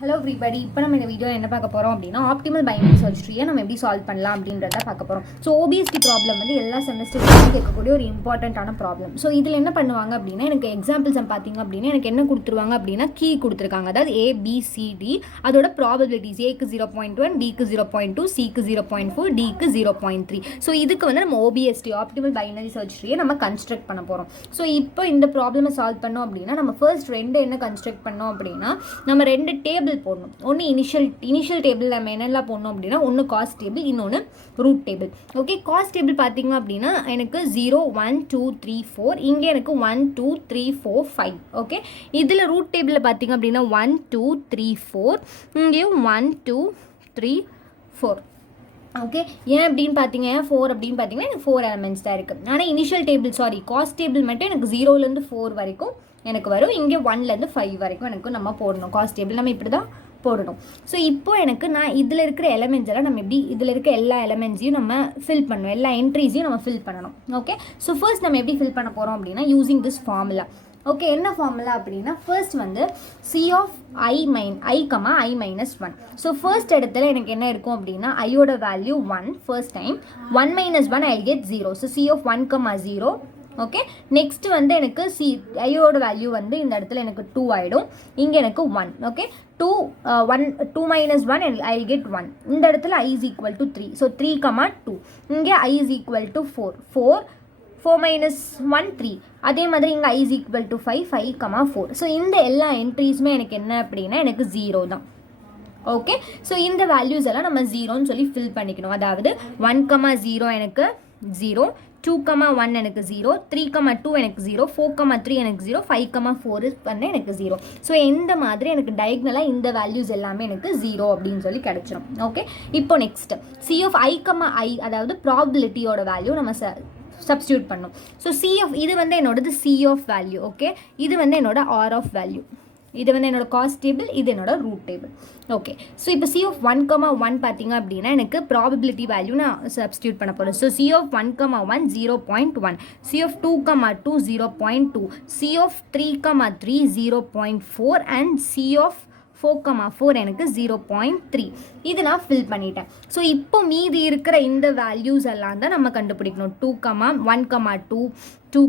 Hello everybody, இப்போ நம்ம இந்த வீடியோ என்ன பார்க்க போகிறோம் அப்படின்னா ஆப்டிமல் பைனரி சர்ச் ட்ரீயை நம்ம எப்படி சால்வ் பண்ணலாம் அப்படின்றத பார்க்க போகிறோம். ஸோ ஓபிஎஸ்டி ப்ராப்ளம் வந்து எல்லா செமஸ்டர்லையும் கேட்கக்கூடிய ஒரு இம்பார்ட்டண்ட்டான ப்ராப்ளம். ஸோ இதில் என்ன பண்ணுவாங்க அப்படின்னா எனக்கு எக்ஸாம்பிள்ஸ் பார்த்தீங்க அப்படின்னா எனக்கு என்ன கொடுத்துருவாங்க அப்படின்னா கீ கொடுத்துருக்காங்க, அதாவது ஏபிசிடி, அதோட ப்ராபபிலிட்டிஸ் ஏக்கு 0.1, டிக்கு 0.2, சிக்கு 0.4, டிக்கு 0.3. ஸோ இதுக்கு வந்து நம்ம ஓபிஎஸ்டி ஆப்டிமல் பைனரி சர்ச் ட்ரீயை நம்ம கன்ஸ்ட்ரக்ட் பண்ண போகிறோம். ஸோ இப்போ இந்த ப்ராப்ளமை சால்வ் பண்ணோம் அப்படின்னா நம்ம ஃபர்ஸ்ட் ரெண்டு என்ன கன்ஸ்ட்ரக்ட் பண்ணோம் அப்படின்னா நம்ம ரெண்டு டேபிள் போடணும். ஒன்று இனிஷியல் டேபிள் நம்ம என்னெல்லாம் போடணும் அப்படின்னா ஒன்று காஸ்ட் டேபிள், இன்னொன்று root table. Okay, cost table பார்த்தீங்க அப்படின்னா எனக்கு 0, 1, 2, 3, 4, இங்கே எனக்கு 1, 2, 3, 4, 5. ஓகே, இதில் ரூட் டேபிளில் பார்த்தீங்க அப்படின்னா 1, 2, 3, 4, இங்கேயும் 1, 2, 3, 4. ஓகே, ஏன் அப்படின்னு பார்த்தீங்க 4 அப்படின்னு பார்த்தீங்கன்னா எனக்கு 4 எலமெண்ட்ஸ் தான் இருக்குது. ஆனால் இனிஷியல் டேபிள் காஸ்ட் டேபிள் மட்டும் எனக்கு 0லேருந்து 4 வரைக்கும் எனக்கு வரும். இங்கே 1லேருந்து 5 வரைக்கும் எனக்கு நம்ம போடணும். காஸ்ட் டேபிள் நம்ம இப்படி தான் போடணும். ஸோ இப்போ எனக்கு நான் இதில் இருக்கிற எலமெண்ட்ஸ் எல்லாம் நம்ம எப்படி இதில் இருக்க எல்லா எலமெண்ட்ஸையும் நம்ம ஃபில் பண்ணணும், எல்லா என்ட்ரிஸையும் நம்ம ஃபில் பண்ணணும். ஓகே, ஸோ ஃபர்ஸ்ட் நம்ம எப்படி ஃபில் பண்ண போகிறோம் அப்படின்னா யூசிங் திஸ் ஃபார்முலா. ஓகே, என்ன ஃபார்முலா அப்படின்னா ஃபர்ஸ்ட் வந்து C of i, minus 1. So first இடத்துல எனக்கு என்ன இருக்கும் அப்படின்னா ஐயோட value 1 first time, 1 minus 1 I'll get 0. So C of 1, 0. Okay, next வந்து எனக்கு ஐயோட வேல்யூ வந்து இந்த இடத்துல எனக்கு 2 ஆகிடும், இங்கே எனக்கு 1. Okay, 2 minus 1 I'll get 1. இந்த இடத்துல i is equal to 3. So 3, 2. இங்கே i is equal to 4 minus 1, 3. அதே மாதிரி இங்கே i is equal to 5, 4. So இந்த எல்லா என்ட்ரிஸுமே எனக்கு என்ன அப்படின்னா எனக்கு 0 தான். ஓகே, ஸோ இந்த வேல்யூஸ் எல்லாம் நம்ம 0ன்னு சொல்லி ஃபில் பண்ணிக்கணும். அதாவது 1, 0 எனக்கு 0, 2, 1 எனக்கு 0, 3, 2 எனக்கு 0, 4, 3 எனக்கு 0, 5, 4 வந்து எனக்கு 0. ஸோ இந்த மாதிரி எனக்கு டயக்னலாக இந்த வேல்யூஸ் எல்லாமே எனக்கு 0 அப்படின்னு சொல்லி கிடச்சிரும். ஓகே, இப்போ நெக்ஸ்ட் சி ஆஃப் i, அதாவது ப்ராபபிலிட்டியோட வேல்யூ நம்ம சப்ஸ்டியூட் பண்ணும். ஸோ சி ஆஃப் இது வந்து என்னோடது சி ஆஃப் வேல்யூ. ஓகே, இது வந்து என்னோட ஆர் ஆஃப் வேல்யூ, இது வந்து என்னோட காஸ்ட் டேபிள், இது என்னோட ரூட் டேபிள். ஓகே, ஸோ இப்போ சி ஆஃப் 1, 1 பார்த்தீங்க அப்படின்னா எனக்கு ப்ராபபிலிட்டி வேல்யூ நான் சப்ஸ்டியூட் பண்ண போகிறேன். So C of 1, 1 0.1, C of 2, 2 0.2, C of 3, 3 0.4 and C of 4, 4 எனக்கு 0.3. இது நான் ஃபில் பண்ணிட்டேன். ஸோ இப்போ மீதி இருக்கிற இந்த வேல்யூஸ் எல்லாம் தான் நம்ம கண்டுபிடிக்கணும். 2, 1, 2, 2,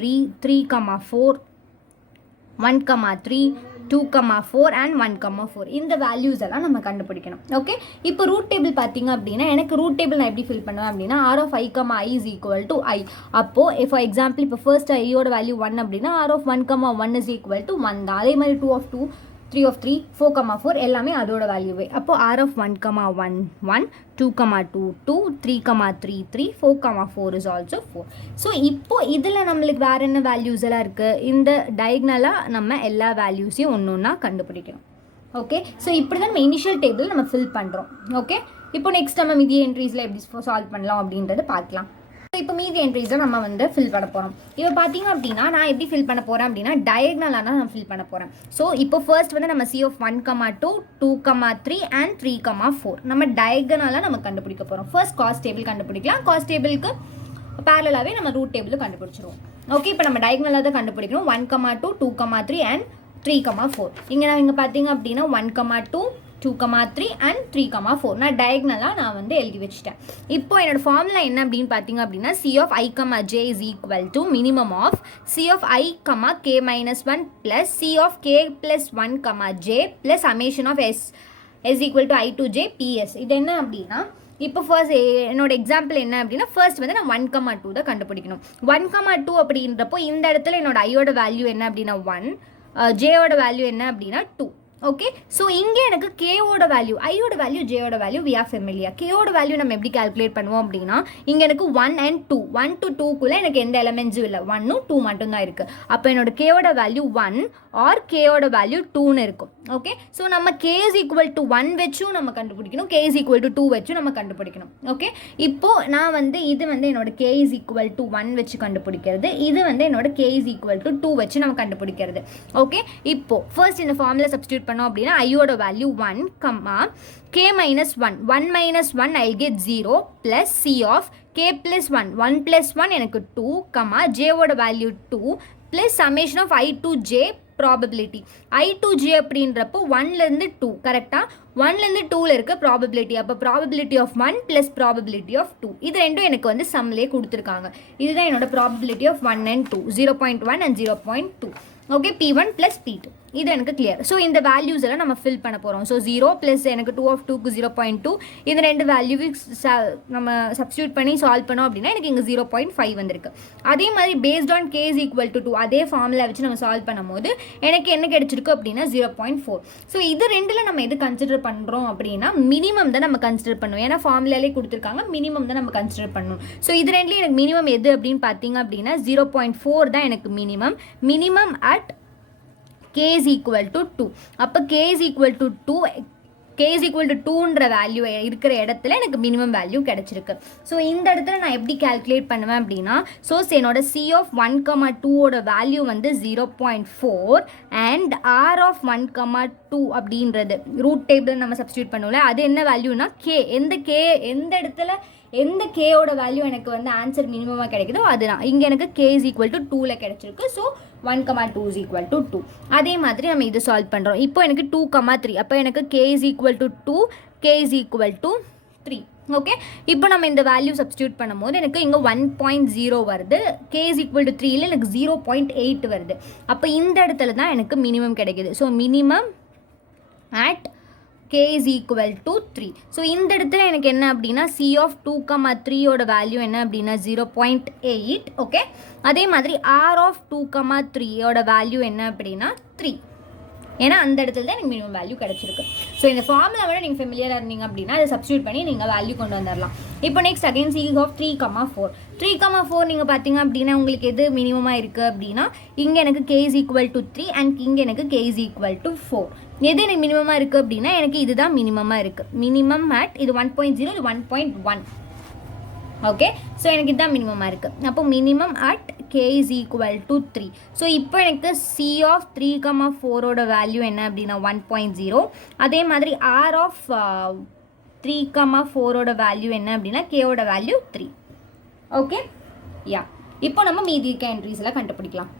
3, 3, 4, 1, 3, 2, 4 and 1, 4. இந்த வேல்யூஸ் எல்லாம் நம்ம கண்டுபிடிக்கணும். ஓகே, இப்போ ரூட் டேபிள் பார்த்தீங்க அப்படின்னா எனக்கு ரூட் டேபிள் நான் எப்படி ஃபில் பண்ணுவேன் அப்படின்னா R of i, is equal to i. அப்போது ஃபார் எக்ஸாம்பிள் இப்போ ஃபர்ஸ்ட் ஐயோட வேல்யூ 1 அப்படின்னா R of 1, 1 is equal to 1 தான். அதே மாதிரி 2 of 2, 3 of 3, 4, 4 எல்லாமே அதோட வேல்யூவே. அப்போது R of 1, 1, 1, 2, 2, 2, 3, 3, 3, 4, 4 is also 4. So இப்போ இதில் நம்மளுக்கு வேறு என்ன வேல்யூஸ் எல்லாம் இருக்குது, இந்த டயக்னலாக நம்ம எல்லா வேல்யூஸையும் ஒன்று ஒன்றா கண்டுபிடிக்கணும். ஓகே, ஸோ இப்படி தான் நம்ம இனிஷியல் டேபிள் நம்ம ஃபில் பண்ணுறோம். ஓகே, இப்போ நெக்ஸ்ட் நம்ம மீதி என்ட்ரிஸில் எப்படி சால்வ் பண்ணலாம் அப்படின்றத பார்க்கலாம். இப்போ மீதி என்ட்ரிஸை நம்ம வந்து ஃபில் பண்ண போகிறோம். இப்போ பார்த்தீங்க அப்படின்னா நான் எப்படி ஃபில் பண்ண போகிறேன் அப்படின்னா டயக்னலாக தான் நான் ஃபில் பண்ண போகிறேன். ஸோ இப்போ ஃபர்ஸ்ட் வந்து நம்ம சி ஆஃப் 1, 2, 2, 3 அண்ட் 3, 4 நம்ம டயக்னலாக நம்ம கண்டுபிடிக்க போகிறோம். ஃபர்ஸ்ட் காஸ்ட் டேபிள் கண்டுபிடிக்கலாம். காஸ்ட் டேபிளுக்கு பேரலாகவே நம்ம ரூட் டேபிளும் கண்டுபிடிச்சிருவோம். ஓகே, இப்போ நம்ம டயக்னலாக தான் கண்டுபிடிக்கணும். 1, 2, 2, 3 அண்ட் 3, 4. இங்கே பார்த்தீங்க அப்படின்னா 1, 2, 2, 3 and 3, 4 நான் டயக்னலாக நான் வந்து எழுதி வச்சுட்டேன். இப்போ என்னோட ஃபார்முலா என்ன அப்படின்னு பார்த்தீங்க அப்படின்னா C of i, j is equal to minimum of C of i, k minus 1 plus C of k plus 1, j plus summation of s is equal to i to j ps. இது என்ன அப்படின்னா இப்போ first என்னோட example என்ன அப்படின்னா first வந்து நான் 1, 2 தான் கண்டுபிடிக்கணும். 1, 2 அப்படின்றப்போ இந்த இடத்துல என்னோட ஐயோட வேல்யூ என்ன அப்படின்னா 1, ஜேயோட வேல்யூ என்ன அப்படின்னா 2. ஓகே, ஸோ இங்கே எனக்கு கேவோட வேல்யூ, ஐயோட வேல்யூ, ஜேயோட வேல்யூ வி ஆர் ஃபெமிலியர். கேவோட வேல்யூ நம்ம எப்படி கால்குலேட் பண்ணுவோம் அப்படின்னா இங்கே எனக்கு 1 and 2, 1 to 2க்குள்ளே எனக்கு எந்த எலமெண்ட்ஸும் இல்லை, 1, 2 மட்டும்தான் இருக்குது. அப்போ என்னோட கேவோட வேல்யூ 1 ஆர் கேவோட வேல்யூ 2ன்னு இருக்கும். ஓகே, ஸோ நம்ம கே இஸ் ஈக்குவல் டு 1 வச்சும் நம்ம கண்டுபிடிக்கணும், கே இஸ் ஈக்குவல் டு 2 வச்சும் நம்ம கண்டுபிடிக்கணும். ஓகே, இப்போது நான் வந்து இது வந்து என்னோட கே இஸ் ஈக்குவல் டு 1 வச்சு கண்டுபிடிக்கிறது, இது வந்து என்னோட கே இஸ் ஈக்குவல் டு 2 வச்சு நம்ம கண்டுபிடிக்கிறது. ஓகே, இப்போது ஃபர்ஸ்ட் இந்த ஃபார்முலா சப்ஸ்டியூட் பண்ணோம் அப்படின்னா ஐயோட value 1, k minus 1, 1 minus 1 I'll get 0 plus c of k plus 1, 1 plus 1 எனக்கு 2, j ஓட value 2 plus summation of i to j probability. I to J அப்படின்றப்போ 1லேருந்து 2 கரெக்டாக 1லேருந்து 2ல் இருக்க ப்ராபபிலிட்டி. அப்போ probability of 1 plus probability of 2 இது ரெண்டும் எனக்கு வந்து சம்லேயே கொடுத்துருக்காங்க. இதுதான் என்னோட probability of 1 and 2 0.1 and 0.2. Okay, P1 plus P2 இது எனக்கு கிளியர். ஸோ இந்த வேல்யூஸ் எல்லாம் நம்ம ஃபில் பண்ண போகிறோம். ஸோ 0 ப்ளஸ் எனக்கு 2 of 2க்கு 0.2 இந்த ரெண்டு வேல்யூ நம்ம சப்ஸ்டியூட் பண்ணி சால்வ் பண்ணோம் அப்படின்னா எனக்கு இங்கே 0.5 வந்திருக்கு. அதே மாதிரி paste on K is equal to 2 அதே ஃபார்முலா வச்சு நம்ம சால்வ் பண்ணும்போது எனக்கு என்ன கிடைச்சிருக்கு அப்படின்னா 0.4. ஸோ இது ரெண்டில் நம்ம எது கன்சிடர் பண்ணுறோம் அப்படின்னா மினிமம் தான் நம்ம கன்சிடர் பண்ணுவோம். ஏன்னா ஃபார்முலாலே கொடுத்துருக்காங்க, மினிமம் தான் நம்ம கன்சிடர் பண்ணணும். ஸோ இது ரெண்டுலேயும் எனக்கு மினிமம் எது அப்படின்னு பார்த்தீங்க அப்படின்னா 0.4 தான் எனக்கு minimum at K is equal to 2. அப்போ K is equal to 2ன்ற வேல்யூ இருக்கிற இடத்துல எனக்கு மினிமம் வேல்யூ கிடைச்சிருக்கு. ஸோ இந்த இடத்துல நான் எப்படி கால்குலேட் பண்ணுவேன் அப்படின்னா என்னோட C of 1,2 வேல்யூ வந்து 0.4 அண்ட் R of 1,2 அப்படின்றது ரூட் டேபிள் நம்ம சப்ஸ்டியூட் பண்ணுவோம்ல, அது என்ன வேல்யூனா K. எந்த கேயோட வேல்யூ எனக்கு வந்து ஆன்சர் மினிமமாக கிடைக்குதோ அதுதான் இங்கே எனக்கு K is equal to 2ல் கிடைச்சிருக்கு. So 1,2 is equal to 2. அதே மாதிரி நம்ம இது சால்வ் பண்ணுறோம். இப்போ எனக்கு 2,3 அப்போ எனக்கு K is equal to 2, K is equal to 3. Okay, இப்போ நம்ம இந்த வேல்யூ சப்ஸ்டியூட் பண்ணும்போது எனக்கு இங்கே 1.0 வருது. K is equal to 3ல் எனக்கு 0.8 வருது. அப்போ இந்த இடத்துல தான் எனக்கு மினிமம் கிடைக்குது. So minimum at K is equal to 3. So இந்த இடத்துல எனக்கு என்ன அப்படின்னா C of 2,3 வேல்யூ என்ன அப்படின்னா 0.8. ஓகே, அதே மாதிரி R of 2,3 வேல்யூ என்ன அப்படின்னா 3. ஏன்னா அந்த இடத்துல தான் எனக்கு மினிமம் வேல்யூ கிடச்சிருக்கு. ஸோ இந்த ஃபார்முலாவோட நீங்கள் ஃபெமிலியராக இருந்தீங்க அப்படின்னா அதை சப்ஸ்டியூட் பண்ணி நீங்கள் வேல்யூ கொண்டு வந்துடலாம். இப்போ நெக்ஸ்ட் அகைன் C of 3,4. 3,4 நீங்கள் பார்த்தீங்க அப்படின்னா உங்களுக்கு எது மினிமமாக இருக்குது அப்படின்னா இங்கே எனக்கு K is equal to 3 and இங்கே எனக்கு K is equal to 4. எது எனக்கு மினிமமாக இருக்குது அப்படின்னா எனக்கு இதுதான் மினிமமாக இருக்குது. மினிமம் at இது 1.0 இது 1.1. ஓகே, ஸோ எனக்கு இதுதான் மினிமமாக இருக்குது. அப்போ minimum at K is equal to 3. So இப்போ எனக்கு C of 3,4 வேல்யூ என்ன அப்படின்னா 1.0. அதே மாதிரி R of 3,4 வேல்யூ என்ன அப்படின்னா Kயோட வேல்யூ 3. ஓகே, யா இப்போ நம்ம மீதி இருக்க என்ட்ரிஸ்லாம் கண்டுபிடிக்கலாம்.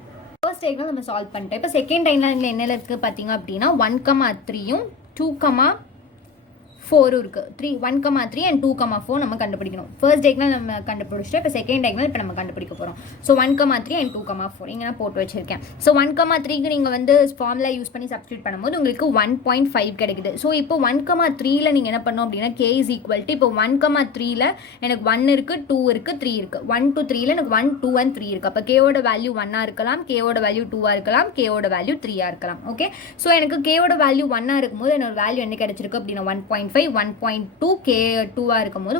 ஃபர்ஸ்ட் டைம்ல நம்ம சால்வ் பண்ணிட்டோம். இப்போ செகண்ட் டைம்ல என்ன இருக்குது பார்த்தீங்க அப்படின்னா 1,3யும் 2,4 இருக்குது. 1,3 and 2,4 நம்ம கண்டுபிடிக்கணும். ஃபர்ஸ்ட் டயக்னல் நம்ம கண்டுபிடிச்சிட்டோம். இப்போ செகண்ட் டயக்னல் இப்போ நம்ம கண்டுபிடிக்க போகிறோம். ஸோ 1,3 and 2,4 இங்கே நான் போட்டு வச்சிருக்கேன். ஸோ 1,3க்கு நீங்கள் வந்து ஃபார்முலா யூஸ் பண்ணி சப்ஸ்டியூட் பண்ணும்போது உங்களுக்கு 1.5 கிடைக்குது. ஸோ இப்போ 1,3ல் நீங்கள் என்ன பண்ணணும் அப்படின்னா K is equal to இப்போ 1,3ல் எனக்கு 1 இருக்குது, 2 இருக்குது, 3 இருக்குது. 1 to 3ல் எனக்கு 1, 2 and 3 இருக்குது. அப்போ Kயோட வேல்யூ 1ஆக இருக்கலாம், Kயோட வேல்யூ 2ஆக இருக்கலாம், Kயோட வேல்யூ 3ஆக இருக்கலாம். ஓகே, ஸோ எனக்கு Kயோட வேல்யூ 1ஆக இருக்கும்போது என்னோட வேல்யூ என்ன கிடைச்சிருக்கு அப்படின்னா 1.5, 1.2, K 2ஆக இருக்கும்போது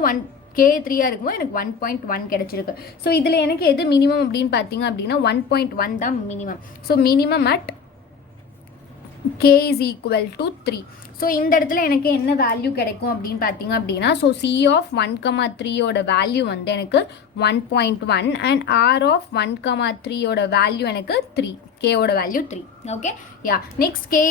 K 3ஆக இருக்கும்போது எனக்கு 1.1 கிடைச்சிருக்கு. ஸோ இதில் எனக்கு எது மினிமம் அப்படின்னு பார்த்தீங்க அப்படின்னா 1.1 தான் minimum. So minimum at K is equal to 3. So இந்த இடத்துல எனக்கு என்ன வேல்யூ கிடைக்கும் அப்படின்னு பார்த்தீங்க அப்படின்னா ஸோ C of 1,3 வேல்யூ வந்து எனக்கு 1.1 அண்ட் R of 1,3 வேல்யூ எனக்கு 3. Kயோட value 3. Okay, yeah next K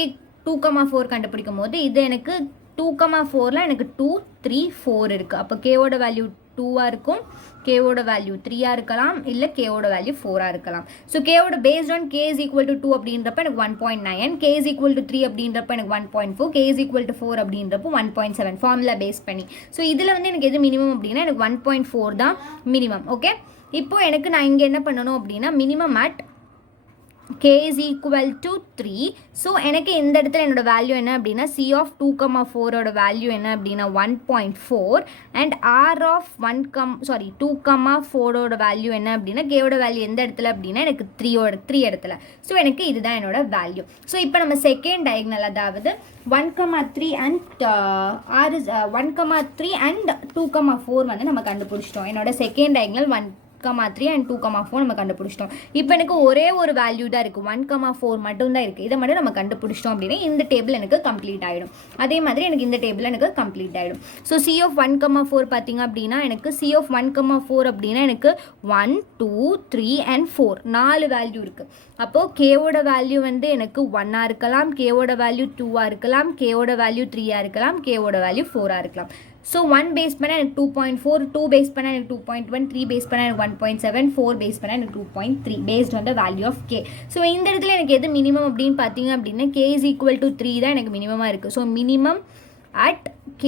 2,4 கண்டுபிடிக்கும் போது இது எனக்கு 2,4ல் எனக்கு 2, 3, 4 இருக்குது. அப்போ Kயோட வேல்யூ 2ஆக இருக்கும், Kயோட வேல்யூ 3ஆக இருக்கலாம், இல்லை Kயோட வேல்யூ 4ஆக இருக்கலாம். ஸோ Kயோட based on K is equal to 2 அப்படின்றப்ப எனக்கு 1.9, K is equal to 3 அப்படின்றப்ப எனக்கு 1.4, K is equal to 4 அப்படின்றப்போ 1.7 ஃபார்முலா பேஸ் பண்ணி. ஸோ இதில் வந்து எனக்கு எது மினிமம் அப்படின்னா எனக்கு 1.4 தான் மினிமம். ஓகே, இப்போ எனக்கு நான் இங்கே என்ன பண்ணணும் அப்படின்னா minimum at K is equal to 3. So எனக்கு இந்த இடத்துல என்னோட வேல்யூ என்ன அப்படின்னா C of 2,4 வேல்யூ என்ன அப்படின்னா 1.4 அண்ட் R of 2,4 வேல்யூ என்ன அப்படின்னா Kயோட வேல்யூ எந்த இடத்துல அப்படின்னா எனக்கு 3 இடத்துல. ஸோ எனக்கு இதுதான் என்னோட வேல்யூ. ஸோ இப்போ நம்ம செகண்ட் டயக்னல் அதாவது 1,3 அண்ட் R is 1,3 அண்ட் 2,4 வந்து நம்ம கண்டுபிடிச்சிட்டோம். என்னோட செகண்ட் டயக்னல் 1,3 and 2,4 நம்ம கண்டுபிடிச்சிட்டோம். இப்போ எனக்கு ஒரே ஒரு வேல்யூ தான் இருக்குது, 1,4 மட்டும்தான் இருக்குது. இதை மட்டும் நம்ம கண்டுபிடிச்சிட்டோம் அப்படின்னா இந்த டேபிள் எனக்கு கம்ப்ளீட் ஆகிடும். அதே மாதிரி எனக்கு இந்த டேபிள் எனக்கு கம்ப்ளீட் ஆகிடும். ஸோ C of 1,4 பார்த்தீங்க அப்படின்னா எனக்கு C of 1,4 அப்படின்னா எனக்கு 1, 2, 3 and 4 4 வேல்யூ இருக்குது. அப்போது Kயோட வேல்யூ வந்து எனக்கு 1ஆக இருக்கலாம், Kயோட வேல்யூ 2ஆக இருக்கலாம், Kயோட வேல்யூ 3ஆக இருக்கலாம், Kயோட வேல்யூ 4ஆக இருக்கலாம். ஸோ 1 பேஸ் பண்ணால் எனக்கு 2.4, 2 பேஸ் பண்ணால் எனக்கு 2.1, 3 பேஸ் பண்ணால் எனக்கு 1.7, 4 பேஸ் பண்ணால் எனக்கு 2.3 based on the value of K. So இந்த இடத்துல எனக்கு எது மினிமம் அப்படின்னு பார்த்தீங்க அப்படின்னா கே இஸ் ஈக்குவல் டு 3 தான் எனக்கு மினிமமாக இருக்குது. So minimum at k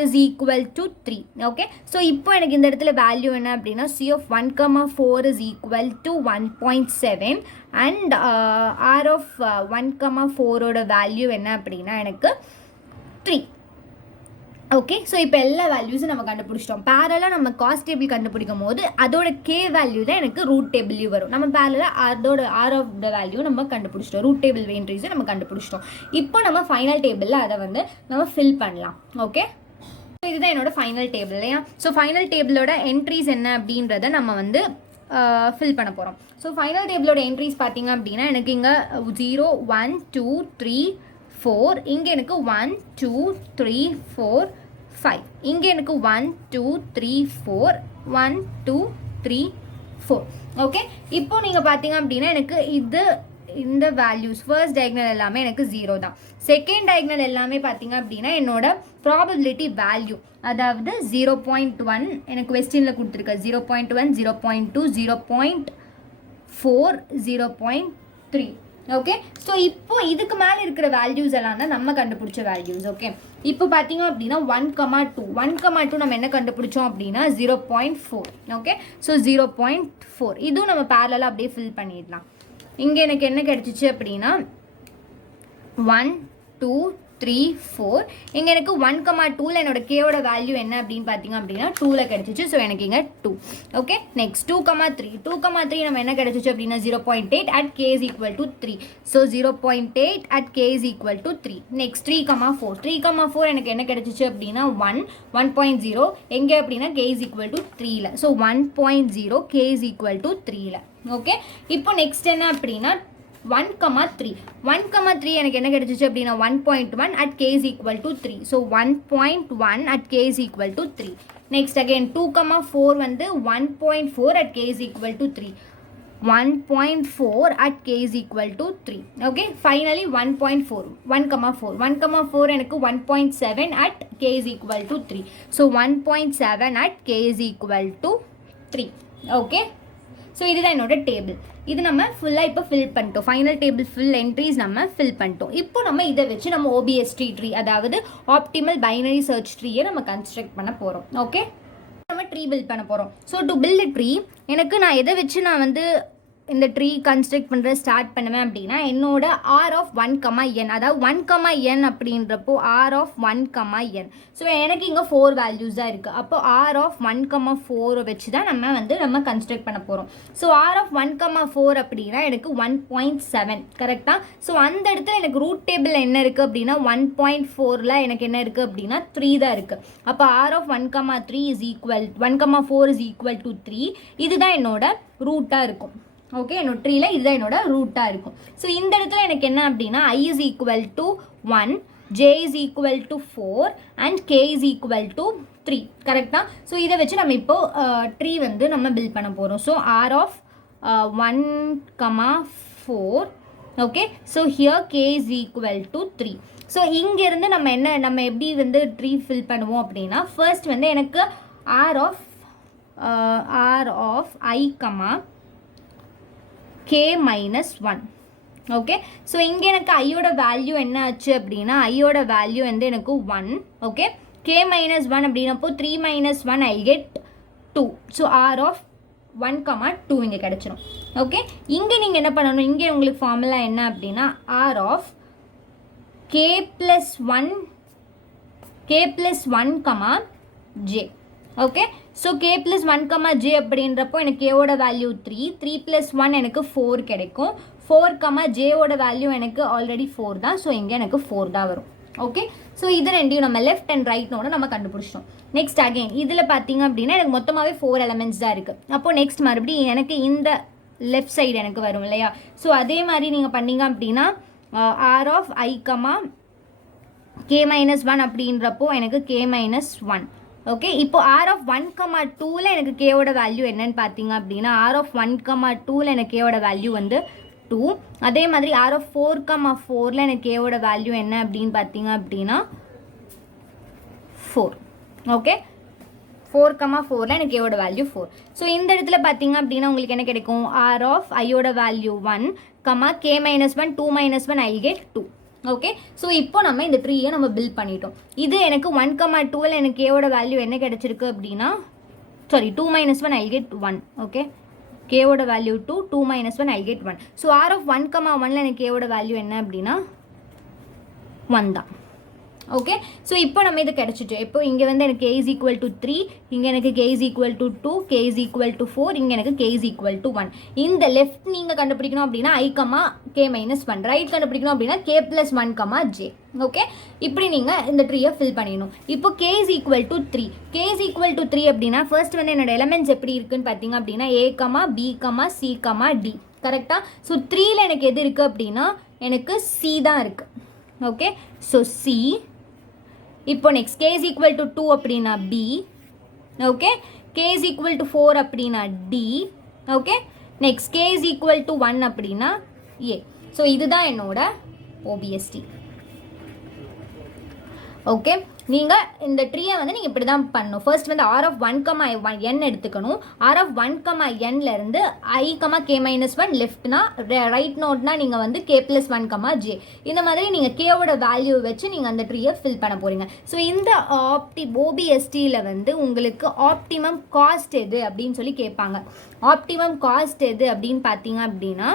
is equal to 3. Okay, so இப்போ எனக்கு இந்த இடத்துல வேல்யூ என்ன அப்படின்னா c of 1,4 is equal to 1.7 and r of 1,4 ஓட வேல்யூ என்ன அப்படின்னா எனக்கு 3. ஓகே, ஸோ இப்போ எல்லா வேல்யூஸும் நம்ம கண்டுபிடிச்சிட்டோம். பேரலாக நம்ம காஸ்ட் டேபிள் கண்டுபிடிக்கும் போது அதோட கே வேல்யூ தான் எனக்கு ரூட் டேபிள்லையும் வரும். நம்ம பேரலாக அதோட ஆர் ஆஃப் த வேல்யூ நம்ம கண்டுபிடிச்சிட்டோம், ரூட் டேபிள் என்ட்ரிஸை நம்ம கண்டுபிடிச்சிட்டோம். இப்போ நம்ம ஃபைனல் டேபிளில் அதை வந்து நம்ம ஃபில் பண்ணலாம். ஓகே, ஸோ இதுதான் என்னோட ஃபைனல் டேபிள் இல்லையா. ஸோ ஃபைனல் டேபிளோட என்ட்ரிஸ் என்ன அப்படின்றத நம்ம வந்து ஃபில் பண்ண போகிறோம். ஸோ ஃபைனல் டேபிளோட என்ட்ரிஸ் பார்த்தீங்க அப்படின்னா எனக்கு இங்கே 0, 1, 2, 3, 4, இங்கே எனக்கு 1, 2, 3, 4, 5, இங்கே எனக்கு 1, 2, 3, 4, 1, 2, 3, 4. ஓகே, இப்போ நீங்கள் பார்த்தீங்க அப்படின்னா எனக்கு இந்த வேல்யூஸ் ஃபர்ஸ்ட் டயக்னல் எல்லாமே எனக்கு 0 தான். செகண்ட் டயக்னல் எல்லாமே பார்த்தீங்க அப்படின்னா என்னோட ப்ராபபிலிட்டி வேல்யூ, அதாவது 0.1 எனக்கு கொஸ்டினில் கொடுத்துருக்க 0.1, 0.2, 0.4, 0.3. ஓகே, ஸோ இப்போ இதுக்கு மேலே இருக்கிற வேல்யூஸ் எல்லாம் தான் நம்ம கண்டுபிடிச்ச வேல்யூஸ். ஓகே, இப்போ பார்த்தீங்க அப்படின்னா 1,2 நம்ம என்ன கண்டுபிடிச்சோம் அப்படின்னா 0.4. ஓகே, ஸோ 0.4 இதுவும் நம்ம பேரலாக அப்படியே ஃபில் பண்ணிடலாம். இங்கே எனக்கு என்ன கிடைச்சிச்சு அப்படின்னா 1, 2, 3, 4, இங்கே எனக்கு 1,2ல் என்னோட கேவோட வேல்யூ என்ன அப்படின்னு பார்த்தீங்க அப்படின்னா 2ல் கிடச்சிச்சு. ஸோ எனக்கு இங்கே 2. ஓகே, நெக்ஸ்ட் 2,3 நம்ம என்ன கிடச்சிச்சு அப்படின்னா 0.8 at k is equal to 3. So 0.8 at k is equal to 3. Next 3,4 எனக்கு என்ன கிடச்சிச்சு அப்படின்னா 1.0 எங்கே அப்படின்னா k is equal to 3ல். So 1.0 k is equal to 3ல். ஓகே, இப்போ நெக்ஸ்ட் என்ன அப்படின்னா 1,3 எனக்கு என்ன கிடைச்சிச்சு அப்படின்னா 1.1 at k is equal to 3. So 1.1 at k is equal to 3. Next again 2,4 வந்து 1.4 at k is equal to 3. 1.4 at k is equal to 3. Okay, finally 1.4 எனக்கு 1.7 at k is equal to 3. So 1.7 at k is equal to 3. Okay, so இதுதான் என்னோட table. இது நம்ம ஃபுல்லாக இப்போ fill பண்ணிட்டோம். Final table full entries நம்ம fill பண்ணிட்டோம். இப்போ நம்ம இதை வச்சு நம்ம OBST ட்ரீ, அதாவது ஆப்டிமல் பைனரி சர்ச் ட்ரீயை நம்ம கன்ஸ்ட்ரக்ட் பண்ண போகிறோம். ஓகே, நம்ம ட்ரீ பில்ட் பண்ண போகிறோம். ஸோ டு பில்ட் ட்ரீ எனக்கு நான் எதை வச்சு நான் வந்து இந்த ட்ரீ கன்ஸ்ட்ரக்ட் பண்ணுற ஸ்டார்ட் பண்ணுவேன் அப்படின்னா என்னோட ஆர் ஆஃப் 1,n, அதாவது 1,n அப்படின்றப்போ ஆர் ஆஃப் 1,n. ஸோ எனக்கு இங்கே 4 வேல்யூஸ் தான் இருக்குது. அப்போ ஆர் ஆஃப் 1,4 வச்சு தான் நம்ம கன்ஸ்ட்ரக்ட் பண்ண போகிறோம். ஸோ ஆர் ஆஃப் 1,4 அப்படின்னா எனக்கு 1.7 கரெக்டாக. ஸோ அந்த இடத்துல எனக்கு ரூட் டேபிள் என்ன இருக்குது அப்படின்னா 1.4ல் எனக்கு என்ன இருக்குது அப்படின்னா 3 தான் இருக்குது. அப்போ R of 1,3 is equal 1,4 is equal to 3. இதுதான் என்னோட ரூட்டாக இருக்கும். ஓகே, என்னோட ட்ரீல இதுதான் என்னோட ரூட்டாக இருக்கும். ஸோ இந்த இடத்துல எனக்கு என்ன அப்படின்னா I is equal to 1, J is equal to 4 and K is equal to 3 கரெக்டாக. ஸோ இதை வச்சு நம்ம இப்போ ட்ரீ வந்து நம்ம பில்ட் பண்ண போகிறோம். So R of 1,4. Okay, so here K is equal to 3. So இங்கேருந்து நம்ம எப்படி வந்து ட்ரீ ஃபில் பண்ணுவோம் அப்படின்னா ஃபர்ஸ்ட் வந்து எனக்கு R of I, k minus 1. Okay, so இங்கே எனக்கு ஐயோட வேல்யூ என்ன ஆச்சு அப்படின்னா ஐயோட வேல்யூ வந்து எனக்கு 1. ஓகே, k minus 1 அப்படின்னப்போ 3 minus 1 I get 2. So R of 1,2 இங்கே கிடச்சிடும். ஓகே, இங்கே நீங்கள் என்ன பண்ணணும், இங்கே உங்களுக்கு ஃபார்முலா என்ன அப்படின்னா R of k plus 1, j. Okay, so k plus 1, j அப்படின்றப்போ எனக்கு கேவோட வேல்யூ 3 plus 1 எனக்கு 4 கிடைக்கும். 4, j ஓட வேல்யூ எனக்கு ஆல்ரெடி 4 தான். ஸோ இங்கே எனக்கு 4 தான் வரும். ஓகே, ஸோ இது ரெண்டையும் நம்ம லெஃப்ட் அண்ட் ரைட் நோட நம்ம கண்டுபிடிச்சிட்டோம். நெக்ஸ்ட் அகைன் இதில் பார்த்தீங்க அப்படின்னா எனக்கு மொத்தமாகவே 4 எலமெண்ட்ஸ் தான் இருக்குது. அப்போது நெக்ஸ்ட் மறுபடியும் எனக்கு இந்த லெஃப்ட் சைடு எனக்கு வரும் இல்லையா. ஸோ அதே மாதிரி நீங்கள் பண்ணீங்க அப்படின்னா R of I, k minus 1 அப்படின்றப்போ எனக்கு k minus 1. ஓகே, இப்போ ஆர் ஆஃப் 1,2ல் எனக்கு கேவோட வேல்யூ என்னன்னு பார்த்தீங்க அப்படின்னா ஆர் ஆஃப் 1,2ல் எனக்கு கேவோட வேல்யூ வந்து 2. அதே மாதிரி ஆர் ஆஃப் 4,4ல் எனக்கு கேவோட வேல்யூ என்ன அப்படின்னு பார்த்தீங்க அப்படின்னா 4. ஓகே 4,4ல எனக்கு ஏவோட வேல்யூ 4. ஸோ இந்த இடத்துல பார்த்தீங்க அப்படின்னா உங்களுக்கு என்ன கிடைக்கும், ஆர் ஆஃப் ஐயோட value 1, k - 1 2 - 1 I get 2. Okay, so இப்போ நம்ம இந்த ட்ரீயை நம்ம பில்ட் பண்ணிட்டோம். இது எனக்கு 1,2ல எனக்கு ஏவோட வேல்யூ என்ன கிடைச்சிருக்கு அப்படின்னா, சாரி 2 - 1 ஐ கெட் 1. ஓகே, கேவோட value 2, 2 - 1 I get 1. So R of 1,1ல எனக்கு கேவோட வேல்யூ என்ன அப்படின்னா 1 தான். ஓகே, ஸோ இப்போ நம்ம இது கிடச்சிட்டு, இப்போ இங்கே வந்து எனக்கு k is equal to 3, இங்கே எனக்கு k is equal to 2, k is equal to 4, இங்கே எனக்கு k is equal to 1. இந்த லெஃப்ட் நீங்கள் கண்டுபிடிக்கணும் அப்படின்னா i, k - 1, ரைட் கண்டுபிடிக்கணும் அப்படின்னா k + 1, j. ஓகே, இப்படி நீங்கள் இந்த ட்ரீயை ஃபில் பண்ணிடணும். இப்போ k is equal to 3, k is equal to 3 அப்படின்னா ஃபர்ஸ்ட் வந்து என்னோட எலமெண்ட்ஸ் எப்படி இருக்குன்னு பார்த்தீங்க அப்படின்னா a, b, c, d. கரெக்டாக? ஸோ 3ல எனக்கு எது இருக்குது அப்படின்னா எனக்கு c தான் இருக்குது. Okay, so c. இப்போ next k is equal to 2 அப்படின்னா b. Okay, k is equal to 4 அப்படின்னா d. Okay, next k is equal to 1 அப்படின்னா a. ஸோ இதுதான் என்னோட OBST. ஓகே, நீங்கள் இந்த ட்ரீயை வந்து நீங்கள் இப்படி தான் பண்ணணும். ஃபர்ஸ்ட் வந்து ஆர் ஆஃப் 1, n எடுத்துக்கணும். ஆர் ஆஃப் 1, nலேருந்து i, k - 1 லெஃப்ட்னா, ரைட் நோட்னா நீங்கள் வந்து k + 1, j. இந்த மாதிரி நீங்கள் கேவோட வேல்யூ வச்சு நீங்கள் அந்த ட்ரீயை ஃபில் பண்ண போகிறீங்க. ஸோ இந்த OBSTயில் வந்து உங்களுக்கு ஆப்டிமம் காஸ்ட் எது அப்படின்னு சொல்லி கேட்பாங்க. ஆப்டிமம் காஸ்ட் எது அப்படின்னு பார்த்தீங்க அப்படின்னா